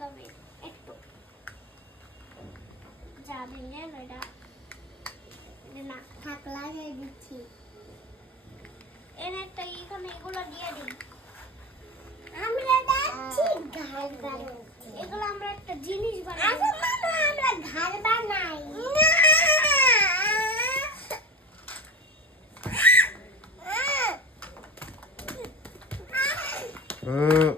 লাগাবে একটু যা দিলে এটা না থাক লাগিয়ে দিচ্ছি। এনে একটা এখানে এগুলো দিয়ে দিই। আমরা যাচ্ছি ঘর বানাতে। এগুলো আমরা একটা জিনিস বানাই। আচ্ছা মামা আমরা ঘর বানাই। হুম